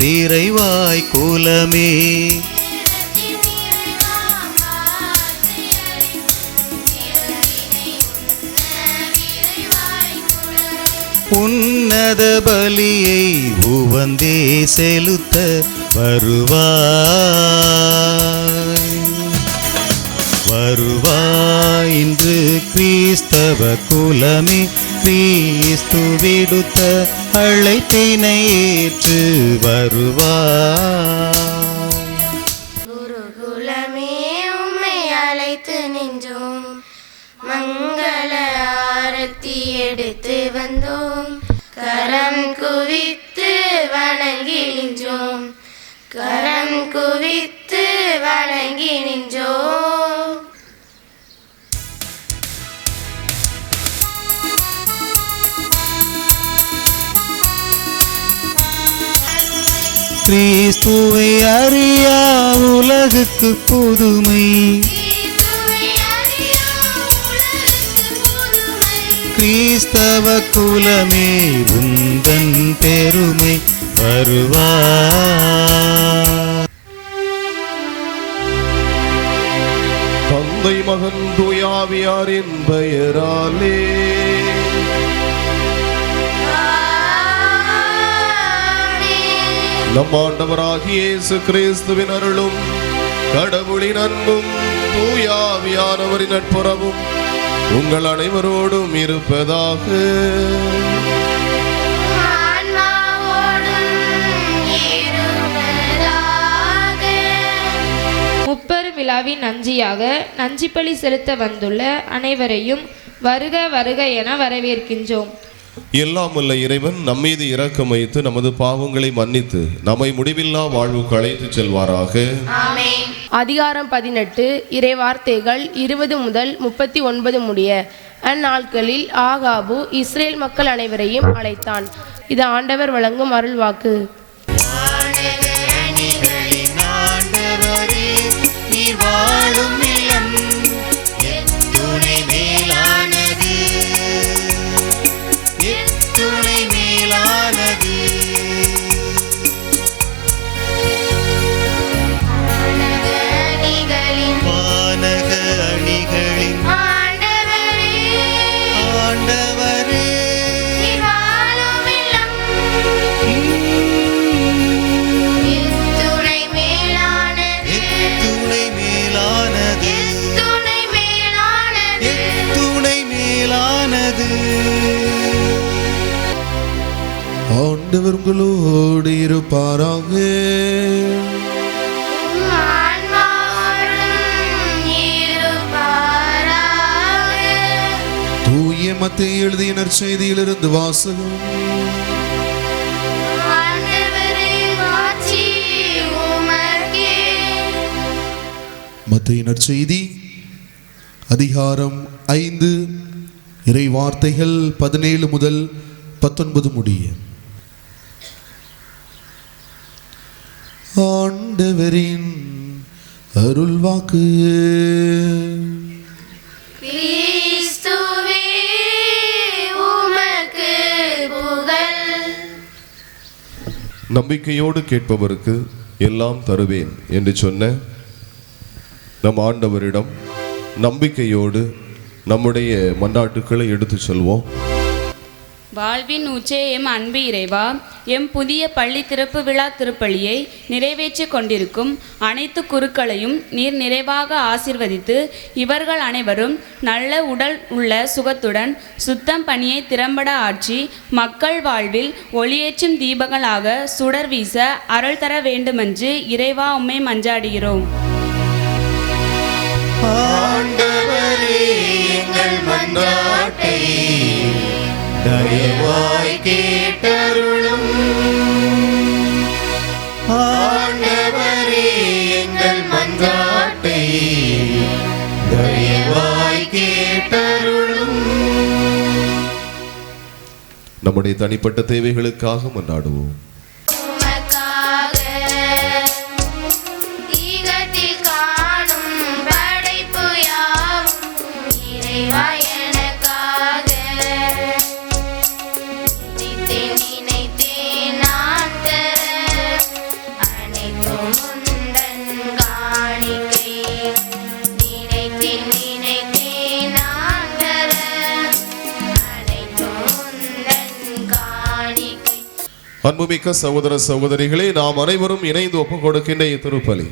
விரைவாய் குலமே உன்னத பலியை உவந்தே செலுத்த வருவாய் இன்று கிறிஸ்தவ குலமே கிறிஸ்து விடுத்த அழைப்பினை ஏற்று வருவாய். குருகுலமே உம்மை அழைத்து நின்றோம், மங்கள ஆரத்தி எடுத்து வந்தோம், கரம் குவித்து வணங்கி நின்றோம், கரம் குவித்து வணங்கி நின்றோம். கிறிஸ்துவை அறியா உலகுக்கு புதுமை, கிறிஸ்தவ குலமே உந்தன் பெருமை வருவாய். தந்தை மகன் தூயாவியாரின் பெயராலே நம் ஆண்டவராகிய இயேசு கிறிஸ்துவின் அருளும் கடவுளின் அன்பும் தூயாவியானவரின் நட்புறவும் உங்கள் அனைவரோடும் இருப்பதாக. முப்பெரு விழாவின் நஞ்சியாக நஞ்சிப்பலி செலுத்த வந்துள்ள அனைவரையும் வருக வருக என வரவேற்கின்றோம். எல்லாம் உள்ள இறைவன் நம்மீது இரக்கம் வைத்து நமது பாவங்களை மன்னித்து நம்மை முடிவில்லா வாழ்வுக்கு அழைத்து செல்வாராக. அதிகாரம் 18 இறைவார்த்தைகள் 20 முதல் 39 முடிய. அந்நாட்களில் ஆகாபு இஸ்ரேல் மக்கள் அனைவரையும் அழைத்தான். இது ஆண்டவர் வழங்கும் அருள்வாக்கு. ஆண்டவர் உங்களோடு இருப்பாராக. தூய மத்தேயு எழுதிய நற்செய்தியிலிருந்து வாசகம். மத்தேயு நற்செய்தி அதிகாரம் 5 இறை வார்த்தைகள் 17 முதல் 19 முடிய. ஆண்டவரின் அருள்வாக்கு. கிறிஸ்துவே உமக்கு புகழ். நம்பிக்கையோடு கேட்பவருக்கு எல்லாம் தருவேன் என்று சொன்ன நம் ஆண்டவரிடம் நம்பிக்கையோடு நம்முடைய மன்றாட்டுக்களை எடுத்து சொல்வோம். வாழ்வின் ஊற்றே எம் அன்பு இறைவா, எம் புதிய பள்ளி திறப்பு விழா திருப்பலியை நிறைவேற்றி கொண்டிருக்கும் அனைத்து குருக்களையும் நீர் நிறைவாக ஆசீர்வதித்து இவர்கள் அனைவரும் நல்ல உடல் உள்ள சுகத்துடன் சுத்தம் பணியை திறம்பட ஆற்றி மக்கள் வாழ்வில் ஒளியேற்றும் தீபங்களாக சுடர் வீச அருள் தர வேண்டுமென்று இறைவா உம்மை மன்றாடுகிறோம். தயவாய் கேட்டருளும். ஆண்டவரே எங்கள் மன்றாட்டை தயவாய் கேட்டருளும். நம்முடைய தனிப்பட்ட தேவைகளுக்காக மன்றாடுவோம். அன்புமிக்க சகோதர சகோதரிகளே, நாம் அனைவரும் இணைந்து ஒப்புக் கொடுக்கின்ற இத்திருப்பலி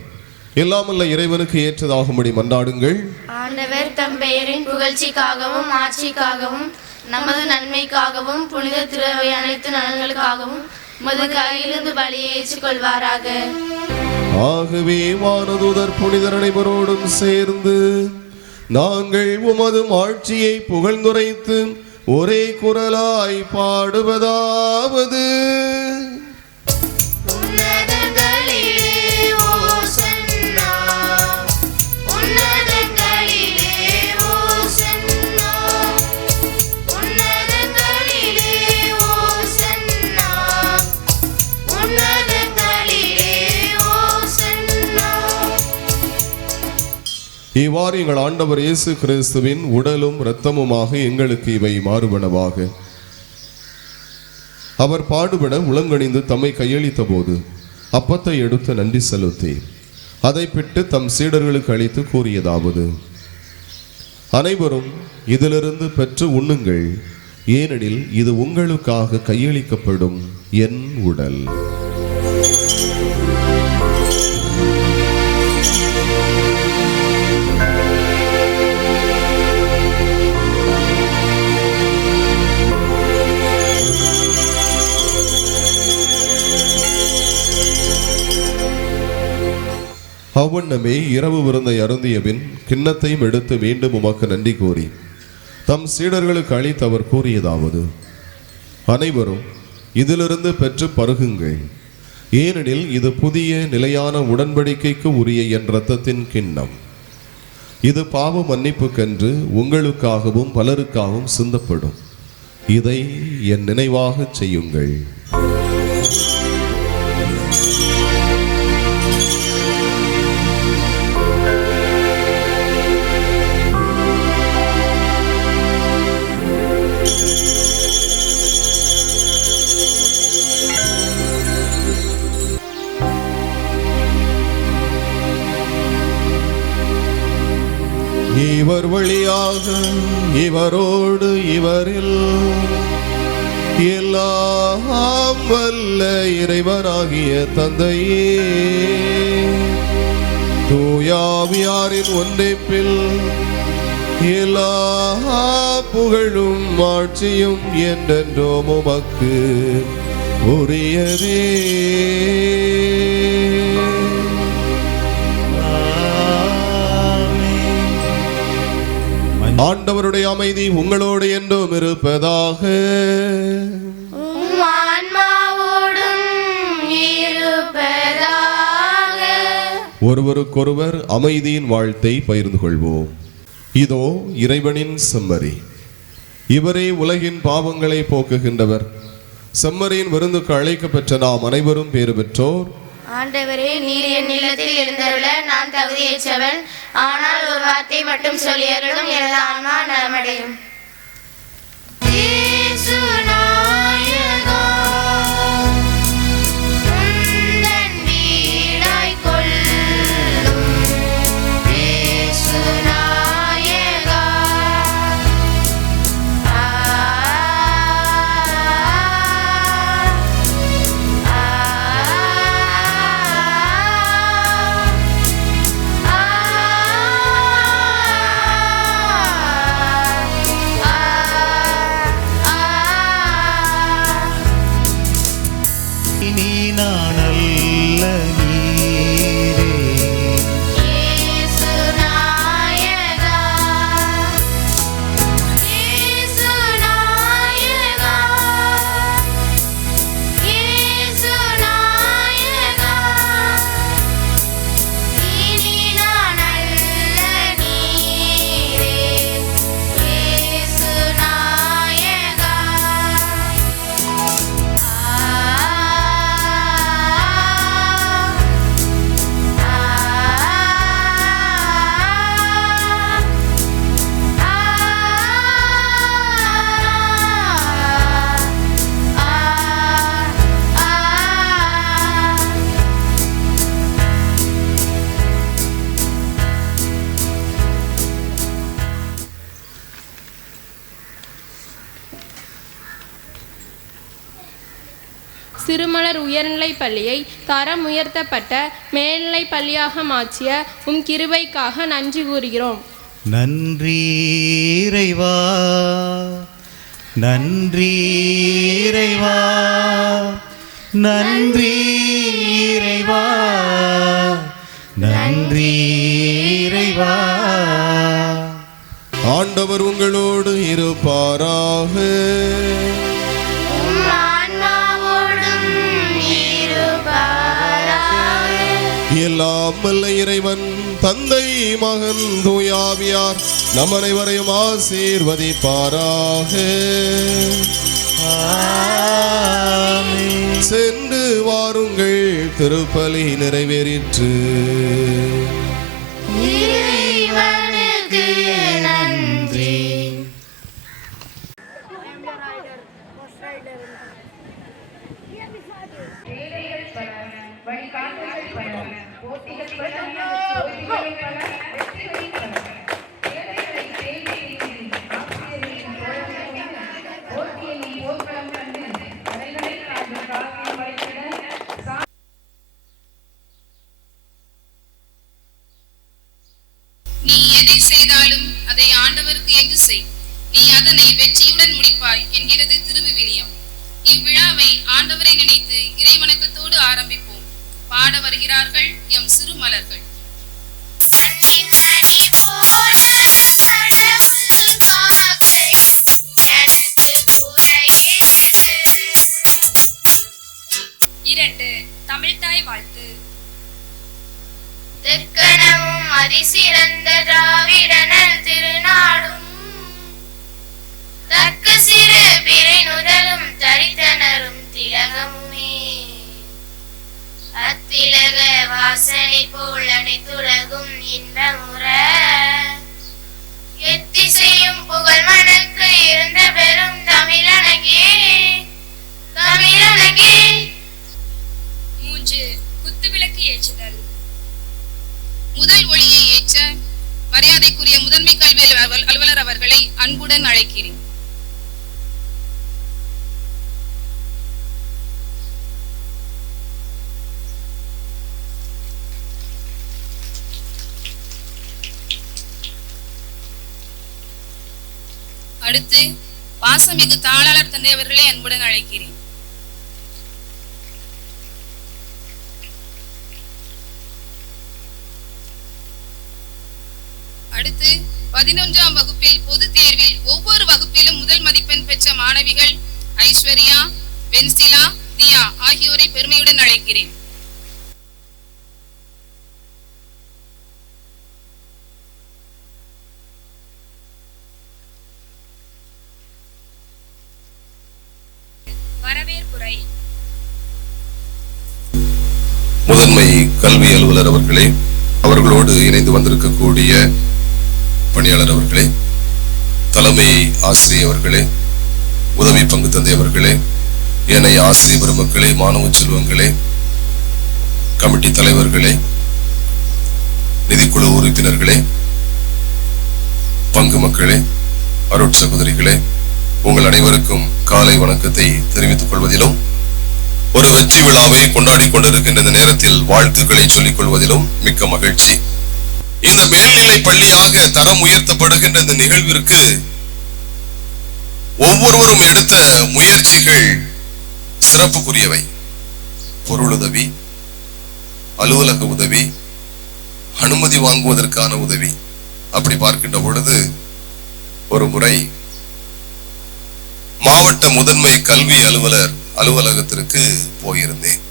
எல்லாமல்ல இறைவனுக்கு ஏற்றதாகும்படி மன்றாடுங்கள். ஆண்டவர் தம் பெயரின் புகழ்ச்சிக்காகவும் ஆட்சிக்காகவும் நமது நன்மைக்காகவும் புனித திருவை அனைத்து நலன்களுக்காகவும் உமது கையிலிருந்து பலியை ஏற்றுக்கொள்வாராக. ஆகவே வானதூதர் புனிதர் அனைவரோடும் சேர்ந்து நாங்கள் உமது ஆட்சியை புகழ்ந்துரைத்து ஒரே குரலாய் பாடுவதாவது: இவ்வாறு எங்கள் ஆண்டவர் இயேசு கிறிஸ்துவின் உடலும் இரத்தமுமாக எங்களுக்கு இவை மாறுபனவாக. அவர் பாடுபட உளங்கணிந்து தம்மை கையளித்த போது அப்பத்தை எடுத்து நன்றி செலுத்தி அதை பிட்டு தம் சீடர்களுக்கு அளித்து கூறியதாவது: அனைவரும் இதிலிருந்து பெற்று உண்ணுங்கள், ஏனெனில் இது உங்களுக்காக கையளிக்கப்படும் என் உடல். அவ்வண்ணமே இரவு விருந்தை அருந்திய பின் கிண்ணத்தையும் எடுத்து மீண்டும் உமக்கு நன்றி கூறி தம் சீடர்களுக்கு அளித்து அவர் கூறியதாவது: அனைவரும் இதிலிருந்து பெற்று பருகுங்கள், ஏனெனில் இது புதிய நிலையான உடன்படிக்கைக்கு உரிய என் இரத்தத்தின் கிண்ணம். இது பாவ மன்னிப்புக்கென்று உங்களுக்காகவும் பலருக்காகவும் சிந்தப்படும். இதை என் நினைவாக செய்யுங்கள். இவர் வழியாக இவரோடு இவரில் எல்லாம் வல்ல இறைவனாகிய தந்தையே, தூயாவியாரின் ஒன்றைப்பில் எல்லா புகழும் ஆட்சியும் என்றென்றும் உமக்கு உரியதே. ஆண்டவருடைய அமைதி உங்களோடு என்றும் இருப்பதாக. ஒருவருக்கொருவர் அமைதியின் வாழ்த்தை பகிர்ந்து கொள்வோம். இதோ இறைவனின் செம்மறி, இவரே உலகின் பாவங்களை போக்குகின்றவர். செம்மறியின் விருந்துக்கு அழைக்கப்பெற்ற நாம் அனைவரும் பேறு பெற்றோர். ஆண்டவரே, நீர் என் இல்லத்தில் எழுந்தருள நான் தகுதியற்றவன். ஆனால் ஒரு வார்த்தை மட்டும் சொல்லியருளும், எனது ஆன்மா நலமடையும். சிறுமலர் உயர்நிலைப் பள்ளியை தரம் உயர்த்தப்பட்ட மேல்நிலைப் பள்ளியாக மாற்றிய உம் கிருபைக்காக நன்றி கூறுகிறோம். நன்றி இறைவா, நன்றி இறைவா, நன்றி இறைவா, நன்றி இறைவா. ஆண்டவர் உங்களோடு இருப்பாராக. எல்லாம் வல்ல இறைவன் தந்தை மகன் தூயாவியார் நம் அனைவரையும் ஆசீர்வதிப்பாராக. சென்று வாருங்கள், திருப்பலி நிறைவேறிற்று. நன்றி. நீ எதை செய்தாலும் அதை ஆண்டவருக்கு என்று செய், நீ அதனை வெற்றியுடன் முடிப்பாய் என்கிறது திருவிவிலியம். இவ்விழாவை ஆண்டவரை நினைத்து இறைவணக்கத்தோடு ஆரம்பிப்போம். பாட வருகிறார்கள் எம் சிறு மலர்கள். தமிழ்தாய் வாழ்த்து. தெற்கனமும் அதிசிறந்த திராவிடனல் திருநாடும் தக்க சிறு பிறை நுதலும் தரித்தனரும் திலகமுமே அத்திலக வாசனை போல் அனைத்துலகும் இன்பமுற எத்திசையும் புகழ் மணக்க இருந்த பெரும் தமிழனங்கே தமிழனங்கே. 3 குத்துவிளக்கு ஏற்றுதல். முதல் ஒளியை ஏற்ற மரியாதைக்குரிய முதன்மை கல்வி அலுவலர் அவர்களை அன்புடன் அழைக்கிறேன். அடுத்து பாசமிகு தாளாளர் தந்தை அவர்களை அன்புடன் அழைக்கிறேன். அடுத்து 11ஆம் வகுப்பில் பொது தேர்வில் ஒவ்வொரு வகுப்பிலும் முதல் மதிப்பெண் பெற்ற மாணவிகள் ஐஸ்வர்யா, வென்சிலா, தியா ஆகியோரை பெருமையுடன் அழைக்கிறேன். வரவேற்புரை. முதன்மை கல்வி அலுவலர் அவர்களே, அவர்களோடு இணைந்து வந்திருக்கக்கூடிய பணியாளர் அவர்களே, தலைமை ஆசிரியர் அவர்களே, உதவி பங்கு தந்தை அவர்களே, ஏனைய ஆசிரியர் பெருமக்களே, மாணவ செல்வங்களே, கமிட்டி தலைவர்களே, நிதிக்குழு உறுப்பினர்களே, பங்கு மக்களே, அருட்சகோதரிகளே, உங்கள் அனைவருக்கும் காலை வணக்கத்தை தெரிவித்துக் கொள்வதிலும் ஒரு வெற்றி விழாவை கொண்டாடி கொண்டிருக்கின்ற இந்த நேரத்தில் வாழ்த்துக்களை சொல்லிக் கொள்வதிலும் மிக்க மகிழ்ச்சி. இந்த மேல்நிலை பள்ளியாக தரம் உயர்த்தப்படுகின்ற இந்த நிகழ்விற்கு ஒவ்வொருவரும் எடுத்த முயற்சிகள் சிறப்புக்குரியவை. பொருளுதவி, அலுவலக உதவி, அனுமதி வாங்குவதற்கான உதவி. அப்படி பார்க்கின்ற பொழுது ஒரு முறை மாவட்ட முதன்மை கல்வி அலுவலர் அலுவலகத்திற்கு போயிருந்தேன்.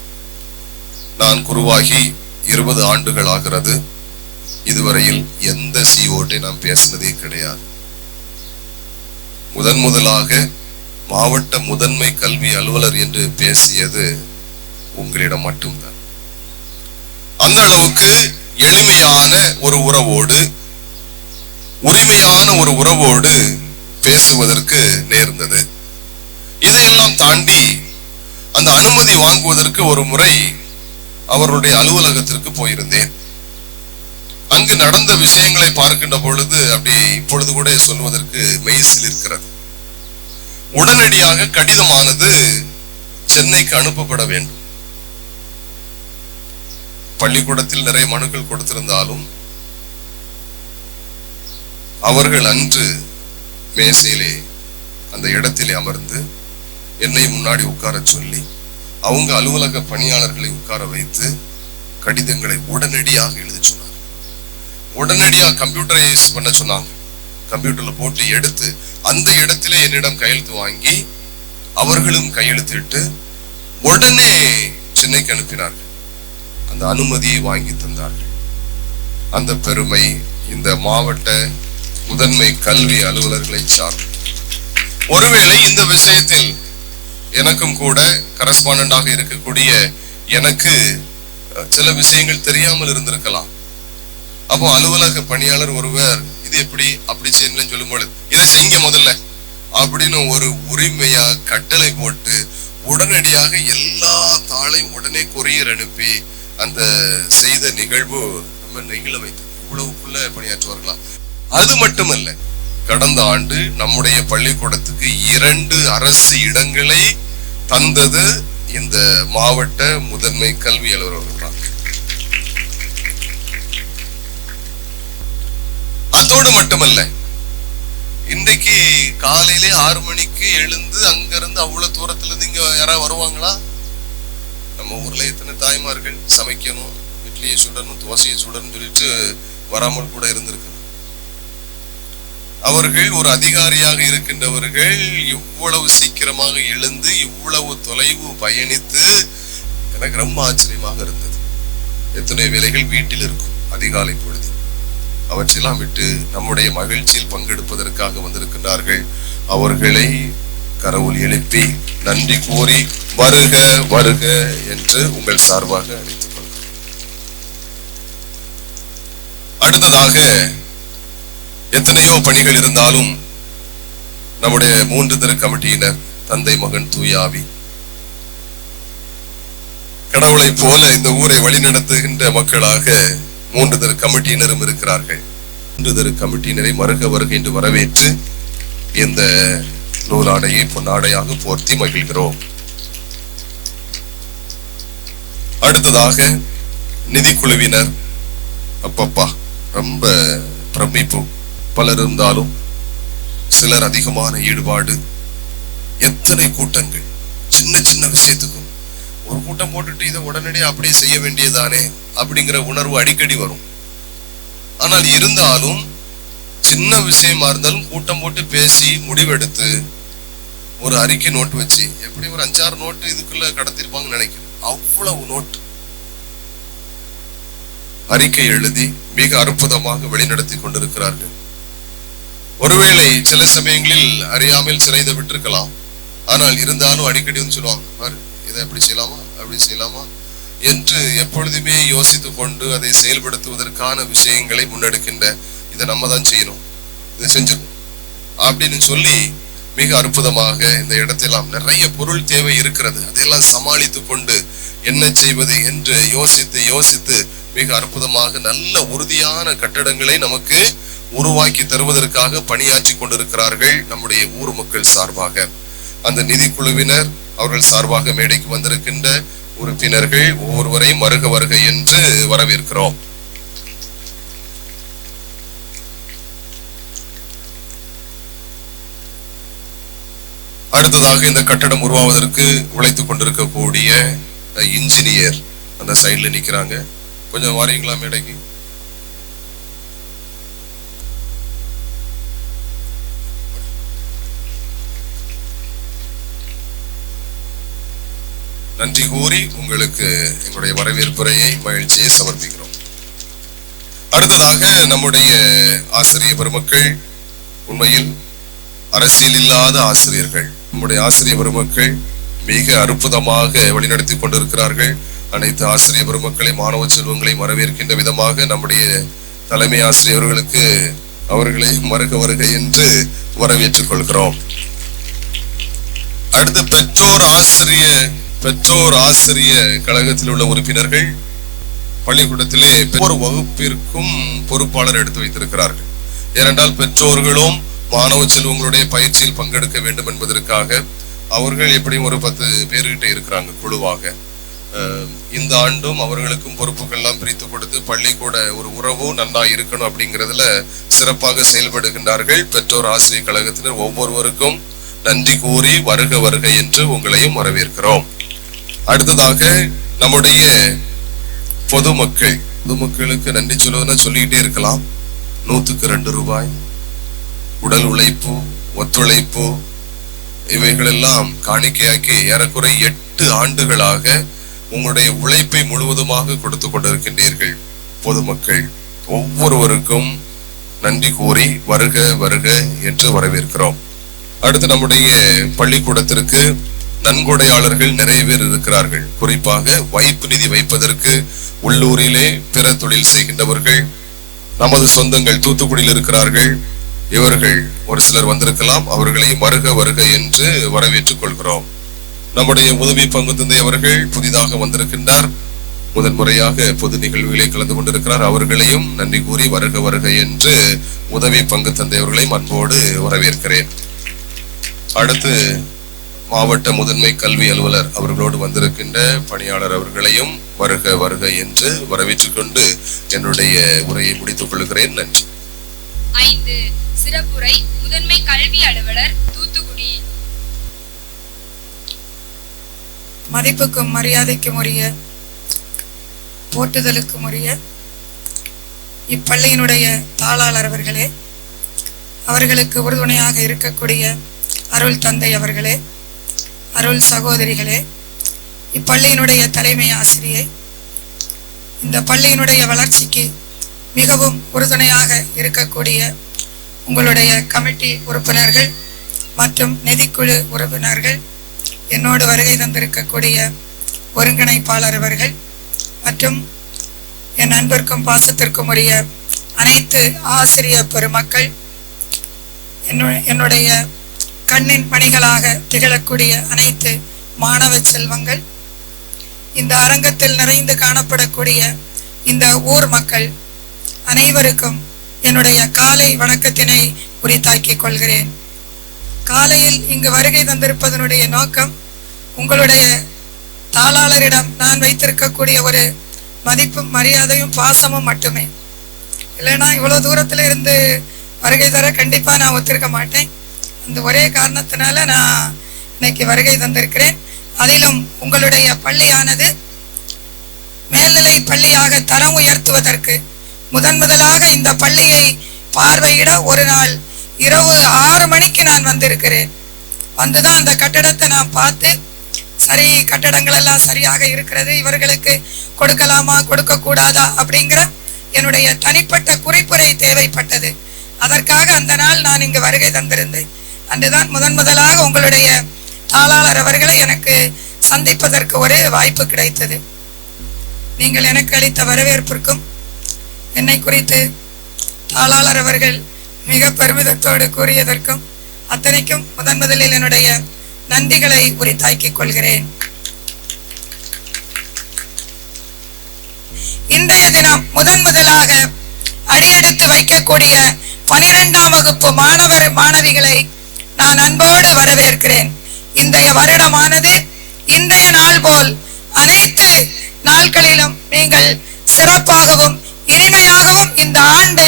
நான் குருவாகி 20 ஆண்டுகள் ஆகிறது. இதுவரையில் எந்த சிஓட்டை நான் பேசினதே கிடையாது. முதலாக மாவட்ட முதன்மை கல்வி அலுவலர் என்று பேசியது உங்களிடம் மட்டும்தான். அந்த அளவுக்கு எளிமையான ஒரு உறவோடு, உரிமையான ஒரு உறவோடு பேசுவதற்கு நேர்ந்தது. இதையெல்லாம் தாண்டி அந்த அனுமதி வாங்குவதற்கு ஒரு முறை அவருடைய அலுவலகத்திற்கு போயிருந்தேன். அங்கு நடந்த விஷயங்களை பார்க்கின்ற பொழுது அப்படி இப்பொழுது கூட சொல்வதற்கு மெய்சில் இருக்கிறது. உடனடியாக கடிதமானது சென்னைக்கு அனுப்பப்பட வேண்டும். பள்ளிக்கூடத்தில் நிறைய மனுக்கள் கொடுத்திருந்தாலும் அவர்கள் அன்று மேசையிலே அந்த இடத்திலே அமர்ந்து என்னை முன்னாடி உட்கார சொல்லி அவங்க அலுவலக பணியாளர்களை உட்கார வைத்து கடிதங்களை உடனடியாக எழுத சொன்னார். உடனடியாக கம்ப்யூட்டரைஸ் பண்ண சொன்னாங்க. கம்ப்யூட்டர்ல போட்டு எடுத்து அந்த இடத்திலே என்னிடம் கையெழுத்து வாங்கி அவர்களும் கையெழுத்திட்டு உடனே சென்னைக்கு அனுப்பினார்கள். அந்த அனுமதியை வாங்கி தந்தார்கள். அந்த பெருமை இந்த மாவட்ட முதன்மை கல்வி அலுவலர்களை சார்ந்தது. ஒருவேளை இந்த விஷயத்தில் எனக்கும் கூட கரஸ்பாண்டண்டாக இருக்கக்கூடிய எனக்கு சில விஷயங்கள் தெரியாமல் இருந்திருக்கலாம். அப்போ அலுவலக பணியாளர் ஒருவர் இது எப்படி அப்படி செய்யணும்னு சொல்லும்போது இதை செய்ய முதல்ல அப்படின்னு ஒரு உரிமையா கட்டளை போட்டு உடனடியாக எல்லா தாளையும் உடனே கொரியர் அனுப்பி அந்த செய்த நிகழ்வு நம்ம நெகிழ வைத்தது. இவ்வளவுக்குள்ள பணியாற்றுவார்களா? அது மட்டுமல்ல, கடந்த ஆண்டு நம்முடைய பள்ளிக்கூடத்துக்கு 2 அரசு இடங்களை தந்தது இந்த மாவட்ட முதன்மை கல்வி அலுவலர். அதோடு மட்டுமல்ல, இன்றைக்கு காலையிலே 6 மணிக்கு எழுந்து அங்கிருந்து அவ்வளவு தூரத்துல இருந்து இங்க யாராவது வருவாங்களா? நம்ம ஊர்ல எத்தனை தாய்மார்கள் சமைக்கணும், இட்லியை சுடணும், தோசையை சுடணும் சொல்லிட்டு வராமல் கூட இருந்திருக்கு. அவர்கள் ஒரு அதிகாரியாக இருக்கின்றவர்கள் இவ்வளவு சீக்கிரமாக எழுந்து இவ்வளவு தொலைவு பயணித்து எனக்கு ரொம்ப ஆச்சரியமாக இருந்தது. எத்தனை வேலைகள் வீட்டில் இருக்கும் அதிகாலை பொழுது, அவற்றெல்லாம் விட்டு நம்முடைய மகிழ்ச்சியில் பங்கெடுப்பதற்காக வந்திருக்கின்றார்கள். அவர்களை கரவொலி எழுப்பி நன்றி கூறி வருக வருக என்று உங்கள் சார்பாக அழைத்துக் கொள்கிறேன். அடுத்ததாக எத்தனையோ பணிகள் இருந்தாலும் நம்முடைய 3 திரு கமிட்டியினர் தந்தை மகன் தூயாவி கடவுளை போல இந்த ஊரை வழிநடத்துகின்ற மக்களாக 3 திரு கமிட்டியினரும் இருக்கிறார்கள். 3 திரு கமிட்டியினரை வருக வருக என்று வரவேற்று இந்த நூலாடையை பொன்னாடையாக போர்த்தி மகிழ்கிறோம். அடுத்ததாக நிதிக்குழுவினர். அப்பப்பா ரொம்ப பிரமிப்பு. பலர் இருந்தாலும் சிலர் அதிகமான ஈடுபாடு. எத்தனை கூட்டங்கள், சின்ன சின்ன விஷயத்துக்கும் ஒரு கூட்டம் போட்டுட்டு இதை உடனடியாக அப்படியே செய்ய வேண்டியதானே அப்படிங்கிற உணர்வு அடிக்கடி வரும். ஆனால் இருந்தாலும் சின்ன விஷயமா இருந்தாலும் கூட்டம் போட்டு பேசி முடிவெடுத்து ஒரு அறிக்கை நோட்டு வச்சு எப்படி ஒரு 5-6 நோட்டு இதுக்குள்ள கடத்திருப்பாங்கன்னு நினைக்கிறேன். அவ்வளவு நோட்டு அறிக்கை எழுதி மிக அற்புதமாக வழிநடத்தி கொண்டிருக்கிறார்கள். ஒருவேளை சில சமயங்களில் அறியாமல் சிறைதை விட்டிருக்கலாம். ஆனால் இருந்தாலும் அடிக்கடி வந்து சொல்லுவாங்க, இதை எப்படி செய்யலாமா அப்படி செய்யலாமா என்று எப்பொழுதுமே யோசித்து கொண்டு அதை செயல்படுத்துவதற்கான விஷயங்களை முன்னெடுக்கின்ற இதை நம்ம தான் செய்யணும், இதை செஞ்சிடணும் அப்படின்னு சொல்லி மிக அற்புதமாக இந்த இடத்தெல்லாம் நிறைய பொருள் தேவை இருக்கிறது. அதையெல்லாம் சமாளித்து கொண்டு என்ன செய்வது என்று யோசித்து மிக அற்புதமாக நல்ல உறுதியான கட்டடங்களை நமக்கு உருவாக்கி தருவதற்காக பணியாற்றி கொண்டிருக்கிறார்கள் நம்முடைய ஊர் மக்கள் சார்பாக. அந்த நிதிக்குழுவினர் அவர்கள் சார்பாக மேடைக்கு வந்திருக்கின்ற உறுப்பினர்கள் ஒவ்வொருவரையும் வருக வருக என்று வரவேற்கிறோம். அடுத்ததாக இந்த கட்டடம் உருவாவதற்கு உழைத்துக் கொண்டிருக்கக்கூடிய இன்ஜினியர் அந்த சைட்ல நிக்கிறாங்க. கொஞ்சம் வாரீங்களா மேடைக்கு? நன்றி கூறி உங்களுக்கு எங்களுடைய வரவேற்புரையை மகிழ்ச்சியை சமர்ப்பிக்கிறோம். அடுத்ததாக நம்முடைய ஆசிரியர் பெருமக்கள், உண்மையில் அரசியல் இல்லாத ஆசிரியர்கள், நம்முடைய ஆசிரியர் பெருமக்கள் மிக அற்புதமாக வழிநடத்தி கொண்டிருக்கிறார்கள். அனைத்து ஆசிரியர் பெருமக்களை, மாணவ செல்வங்களை வரவேற்கின்ற விதமாக நம்முடைய தலைமை ஆசிரியர்களுக்கு அவர்களை வருக வருக என்று வரவேற்றுக் கொள்கிறோம். அடுத்து பெற்றோர் ஆசிரியர் கழகத்தில் உள்ள உறுப்பினர்கள் பள்ளிக்கூடத்திலே ஒரு வகுப்பிற்கும் பொறுப்பாளர் எடுத்து வைத்திருக்கிறார்கள். ஏனென்றால் பெற்றோர்களும் மாணவ செல்வங்களுடைய பயிற்சியில் பங்கெடுக்க வேண்டும் என்பதற்காக அவர்கள் எப்படியும் ஒரு 10 பேர்கிட்ட இருக்கிறாங்க குழுவாக. இந்த ஆண்டும் அவர்களுக்கும் பொறுப்புகள்லாம் பிரித்து கொடுத்து பள்ளிக்கூட ஒரு உறவும் நன்னா இருக்கணும் அப்படிங்கிறதுல சிறப்பாக செயல்படுகின்றார்கள். பெற்றோர் ஆசிரியர் கழகத்தினர் ஒவ்வொருவருக்கும் நன்றி கூறி வருக வருக என்று உங்களையும் வரவேற்கிறோம். அடுத்ததாக நம்முடைய பொதுமக்களுக்கு நன்றி சொல்லுவதுன்னா சொல்லிக்கிட்டே இருக்கலாம். 100க்கு 2 ரூபாய் உடல் உழைப்பு, ஒத்துழைப்பு இவைகளெல்லாம் காணிக்கையாக்கி ஏறக்குறை 8 ஆண்டுகளாக உங்களுடைய உழைப்பை முழுவதுமாக கொடுத்து கொண்டிருக்கின்றீர்கள். பொதுமக்கள் ஒவ்வொருவருக்கும் நன்றி கூறி வருக வருக என்று வரவேற்கிறோம். அடுத்து நம்முடைய பள்ளிக்கூடத்திற்கு நன்கொடையாளர்கள் நிறைய பேர் இருக்கிறார்கள். குறிப்பாக வைப்பு நிதி வைப்பதற்கு உள்ளூரிலே பிற தொழில் செய்கின்றவர்கள் நமது சொந்தங்கள் தூத்துக்குடியில் இருக்கிறார்கள். இவர்கள் ஒரு சிலர் வந்திருக்கலாம். அவர்களையும் வருக வருக என்று வரவேற்றுக் கொள்கிறோம். நம்முடைய உதவி பங்கு தந்தை அவர்கள் புதிதாக வந்திருக்கின்றார். முதன்முறையாக பொது நிகழ்வுகளை கலந்து கொண்டிருக்கிறார். அவர்களையும் நன்றி கூறி வருக வருக என்று உதவி பங்கு தந்தை அவர்களையும் அன்போடு வரவேற்கிறேன். அடுத்து மாவட்ட முதன்மை கல்வி அலுவலர் அவர்களோடு வந்திருக்கின்ற பணியாளர் அவர்களையும் வருக வருக என்று வரவேற்றுக் கொண்டு என்னுடைய உரையை முடித்துக் கொள்கிறேன். நன்றி. 5 சிறப்புரை முதன்மை கல்வி அலுவலர் தூத்துக்குடி. மதிப்புக்கும் மரியாதைக்கும் உரிய, போற்றுதலுக்கும் உரிய இப்பள்ளியினுடைய தாளாளர் அவர்களே, அவர்களுக்கு உறுதுணையாக இருக்கக்கூடிய அருள் தந்தை அவர்களே, அருள் சகோதரிகளே, இப்பள்ளியினுடைய தலைமை ஆசிரியை, இந்த பள்ளியினுடைய வளர்ச்சிக்கு மிகவும் உறுதுணையாக இருக்கக்கூடிய உங்களுடைய கமிட்டி உறுப்பினர்கள் மற்றும் நிதிக்குழு உறுப்பினர்கள், என்னோடு வருகை தந்திருக்கக்கூடிய ஒருங்கிணைப்பாளர் அவர்கள் மற்றும் என் அன்பிற்கும் பாசத்திற்கும் உரிய அனைத்து ஆசிரியர் பெருமக்கள், என்னுடைய கண்ணின் பணிகளாக திகழக்கூடிய அனைத்து மாணவ செல்வங்கள், இந்த அரங்கத்தில் நிறைந்து காணப்படக்கூடிய இந்த ஊர் மக்கள் அனைவருக்கும் என்னுடைய காலை வணக்கத்தினை உரித்தாக்கிக் கொள்கிறேன். காலையில் இங்கு வருகை தந்திருப்பதனுடைய நோக்கம் உங்களுடைய தாளாளரிடம் நான் வைத்திருக்கக்கூடிய ஒரு மதிப்பும் மரியாதையும் பாசமும் மட்டுமே. இல்லைன்னா இவ்வளோ தூரத்தில் இருந்து வருகை தர கண்டிப்பாக நான் ஒத்திருக்க மாட்டேன். அந்த ஒரே காரணத்தினால நான் இன்னைக்கு வருகை தந்திருக்கிறேன். அதிலும் உங்களுடைய பள்ளியானது மேல்நிலை பள்ளியாக தரம் உயர்த்துவதற்கு முதலாக இந்த பள்ளியை பார்வையிட ஒரு நாள் இரவு 6 மணிக்கு நான் வந்திருக்கிறேன். வந்துதான் அந்த கட்டடத்தை நான் பார்த்து, சரி கட்டடங்கள் எல்லாம் சரியாக இருக்கிறது, இவர்களுக்கு கொடுக்கலாமா கொடுக்க கூடாதா அப்படிங்கிற என்னுடைய தனிப்பட்ட குறிப்புரை தேவைப்பட்டது. அதற்காக அந்த நாள் நான் இங்கு வருகை தந்திருந்தேன். அன்றுதான் முதலாக உங்களுடைய தாளாளர் அவர்களை எனக்கு சந்திப்பதற்கு ஒரு வாய்ப்பு கிடைத்தது. நீங்கள் எனக்கு அளித்த வரவேற்பிற்கும் என்னை குறித்து தாளாளர் அவர்கள் மிக பெருமிதத்தோடு கூறியதற்கும் அத்தனைக்கும் முதலில் என்னுடைய நன்றிகளை உரித்தாக்கிக் கொள்கிறேன். இன்றைய தினம் முதலாக அடியெடுத்து வைக்கக்கூடிய 12ஆம் வகுப்பு மாணவர் மாணவிகளை நான் அன்போடு வரவேற்கிறேன். இன்றைய வருடமானது இன்றைய நாள் போல் அனைத்து நாட்களிலும் நீங்கள் சிறப்பாகவும் இனிமையாகவும் இந்த ஆண்டு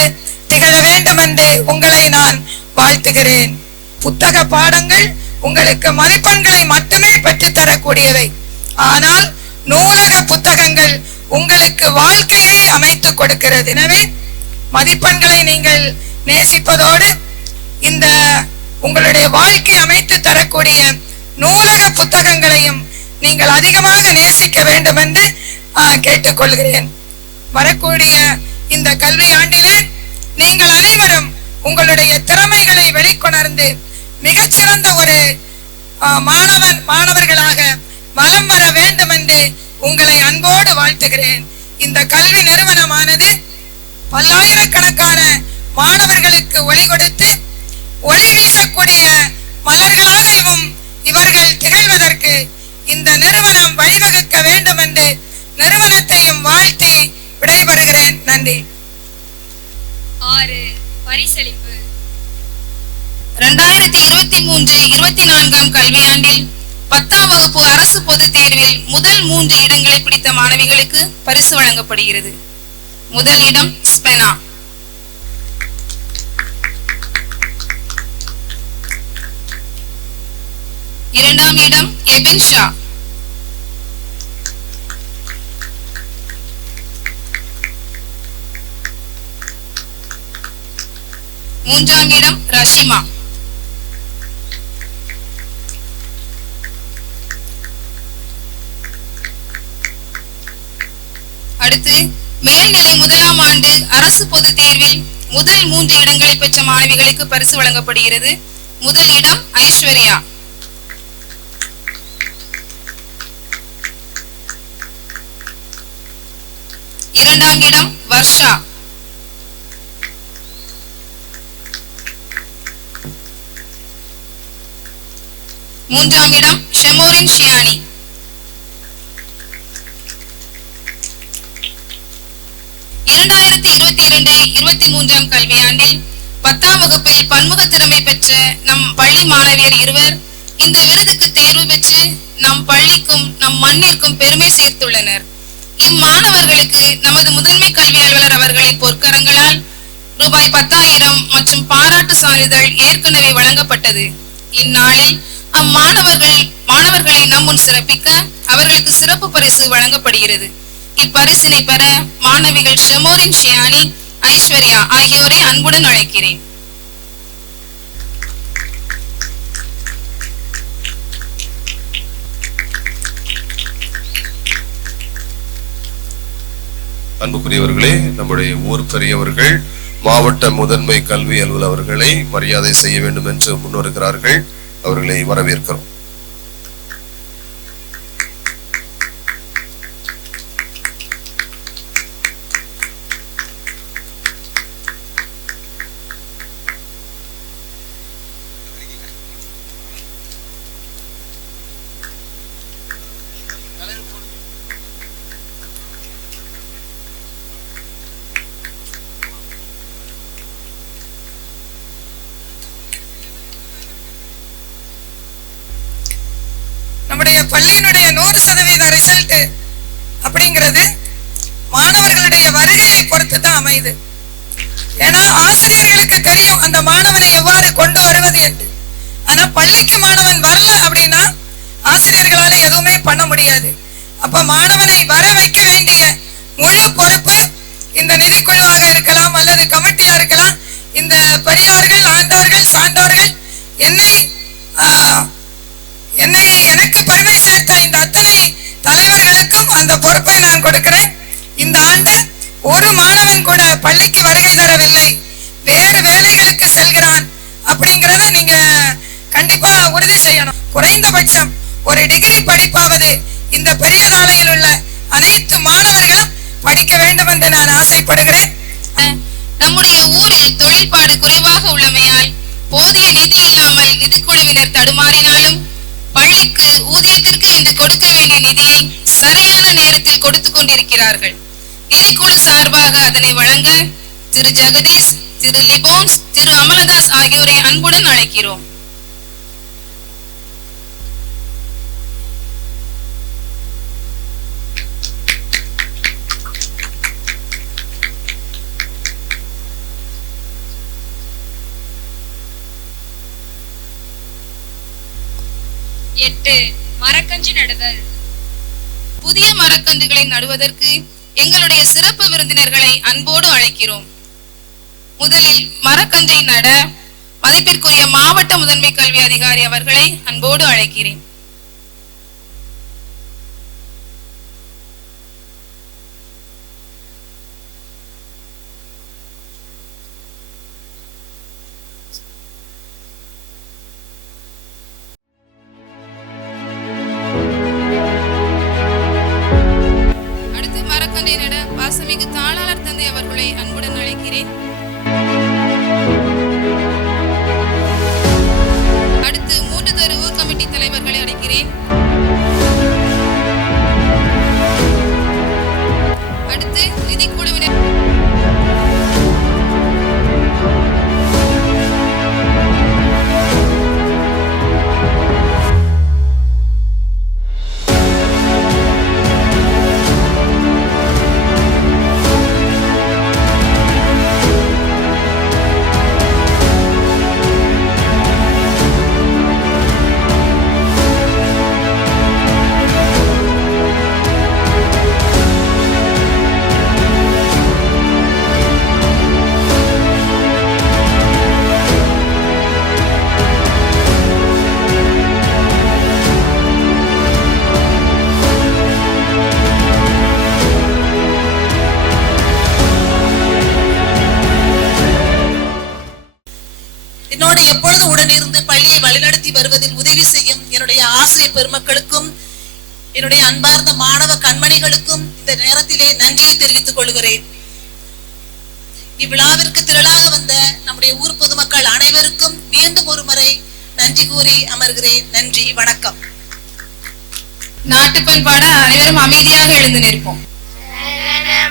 திகழ வேண்டும் என்று உங்களை நான் வாழ்த்துகிறேன். புத்தக பாடங்கள் உங்களுக்கு மதிப்பெண்களை மட்டுமே பெற்றுத்தரக்கூடியவை. ஆனால் நூலக புத்தகங்கள் உங்களுக்கு வாழ்க்கையை அமைத்துக் கொடுக்கிறது. எனவே மதிப்பெண்களை நீங்கள் நேசிப்பதோடு இந்த உங்களுடைய வாழ்க்கை அமைத்து தரக்கூடிய நூலக புத்தகங்களையும் நீங்கள் அதிகமாக நேசிக்க வேண்டும் என்று கேட்டுக்கொள்கிறேன். வரக்கூடிய இந்த கல்வி ஆண்டிலே நீங்கள் அனைவரும் உங்களுடைய திறமைகளை வெளிக்கொணர்ந்து மிகச்சிறந்த ஒரு மாணவர்களாக வலம் வர வேண்டும் என்று உங்களை அன்போடு வாழ்த்துகிறேன். இந்த கல்வி நிறுவனமானது பல்லாயிரக்கணக்கான மாணவர்களுக்கு ஒளி கொடுத்து ஒளி வீசக்கூடிய மலர்களாகவும் இவர்கள் திகழ்வதற்கு இந்த நிறுவனம் வழிவகுக்க வேண்டும் என்று நிறுவனத்தையும் வாழ்த்தி விடைபெறுகிறேன். நன்றி. 6 பரிசளிப்பு. 2023-24 கல்வியாண்டில் 10ஆம் வகுப்பு அரசு பொதுத் தேர்வில் முதல் 3 இடங்களை பிடித்த மாணவிகளுக்கு பரிசு வழங்கப்படுகிறது. முதல் இடம் ஸ்பெனா. இரண்டாம் இடம் எபின் ஷா. மூன்றாம் இடம் ரஷிமா. அடுத்து மேல்நிலை 1ஆம் ஆண்டு அரசு பொது தேர்வில் முதல் 3 இடங்களை பெற்ற மாணவிகளுக்கு பரிசு வழங்கப்படுகிறது. முதல் இடம் ஐஸ்வர்யா. இரண்டாம் இடம் வர்ஷா. மூன்றாம் இடம் ஷெமோரின் ஷியானி. கல்வியாண்டில் 10ஆம் வகுப்பில் பன்முக திறமை பெற்ற நம் பள்ளி மாணவியர் 2 இந்த விருதுக்கு தேர்வு பெற்று நம் பள்ளிக்கும் நம் மண்ணிற்கும் பெருமை சேர்த்துள்ளனர். இம்மாணவர்களுக்கு நமது முதன்மை கல்வி அலுவலர் அவர்களின் பொற்கரங்களால் ரூபாய் 10,000 மற்றும் பாராட்டு சான்றிதழ் ஏற்கனவே வழங்கப்பட்டது. இந்நாளில் மாணவர்களை நம் முன் சிறப்பிக்க அவர்களுக்கு சிறப்பு பரிசு வழங்கப்படுகிறது. இப்பரிசினை பெற மாணவிகள் ஷெமோரின் ஷியானி, ஐஸ்வர்யா ஆகியோரை அன்புடன் அழைக்கிறேன். அன்புக்குரியவர்களே, நம்முடைய ஊர் பெரியவர்கள் மாவட்ட முதன்மை கல்வி அலுவலர்களை மரியாதை செய்ய வேண்டும் என்று முன்வருகிறார்கள். அவர்களை வரவேற்கிறோம். நம்முடைய பள்ளியினுடைய 100% ரிசல்ட் அப்படிங்கிறது மாணவர்களுடைய வருகையை பொறுத்து தான் அமையுது. ஏன்னா ஆசிரியர்களுக்கு தெரியும் அந்த மாணவனை எவ்வாறு கொண்டு வருவது என்று. ஆனா பள்ளிக்கு மாணவன் வரல அப்படின்னா ஆசிரியர்களால எதுவுமே பண்ண முடியாது. அப்ப மாணவனை வர வைக்க வேண்டிய முழு பொறுப்பு இந்த நிதிக்குழுவாக இருக்கலாம் அல்லது கமிட்டியா இருக்கலாம். இந்த பெரியார்கள், ஆண்டவர்கள், சான்றோர்கள் எனக்கு பெருமை சேர்த்த இந்த அத்தனை தலைவர்களுக்கும் அந்த பொறுப்பை நான் கொடுக்கிறேன். இந்த ஆண்டு ஒரு மாணவன் கூட பள்ளிக்கு வருகை தரவில்லை, வேறு வேலைகளுக்கு செல்கிறான் அப்படிங்கிறத நீங்க கண்டிப்பா உறுதி செய்யணும். குறைந்தபட்சம் ஒரு டிகிரி படிப்பாவது இந்த பெரிய சாலையில் உள்ள அனைத்து மாணவர்களும் படிக்க வேண்டும் என்று நான் ஆசைப்படுகிறேன். நம்முடைய ஊரில் தொழில்பாடு குறைவாக உள்ளமையால் போதிய நிதி இல்லாமல் நிதிக்குழுவினர் தடுமாறினாலும் பள்ளிக்கு ஊதியத்திற்கு என்று கொடுக்க வேண்டிய நிதியை சரியான நேரத்தில் கொடுத்துக் கொண்டிருக்கிறார்கள். நிதிக்குழு சார்பாக அதனை வழங்க திரு ஜெகதீஷ், திரு லிபோன்ஸ், திரு அமலதாஸ் ஆகியோரை அன்புடன் அழைக்கிறோம். மரக்கன்று நடுதல். புதிய மரக்கன்றுகளை நடுவதற்கு எங்களுடைய சிறப்பு விருந்தினர்களை அன்போடு அழைக்கிறோம். முதலில் மரக்கன்றை நட மதிப்பிற்குரிய மாவட்ட முதன்மை கல்வி அதிகாரி அவர்களை அன்போடு அழைக்கிறேன். பாசமிகு தாளாளர் தந்தை அவர்களை அன்புடன் அழைக்கிறேன். அடுத்து 3 தரு ஊர் கமிட்டி தலைவர்களை அழைக்கிறேன். அடுத்து நிதிக்குழுவினர். பிள்ளையை வழிநடத்தி வருவதில் உதவி செய்யும் என்னுடைய ஆசிரியர் பெருமக்களுக்கும் என்னுடைய அன்பார்ந்த மாணவ கண்மணிகளுக்கும் இந்த நேரத்திலே நன்றியை தெரிவித்துக் கொள்கிறேன். இவ்விழாவிற்கு திரளாக வந்த நம்முடைய ஊர் பொதுமக்கள் அனைவருக்கும் மீண்டும் ஒரு முறை நன்றி கூறி அமர்கிறேன். நன்றி, வணக்கம். நாட்டுப்பண் பாட அனைவரும் அமைதியாக எழுந்து நிற்போம்.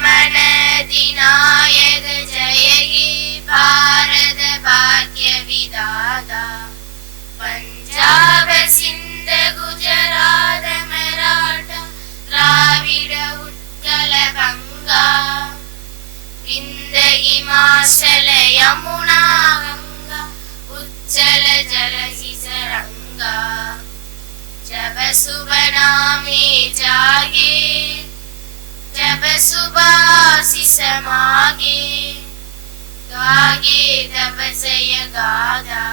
மனதிநாயக ஜெயகி பாரத பாக்ய விதாதா பஞ்சாப சிந்த குஜராத மராட்டா திராவிட உட்கல கங்கா விந்த இமாச்சல யமுனா கங்கா உச்சல ஜலசிசரங்கா जब सुबह नामे जागे जब सुबासिस मागे गागे तब जय गादा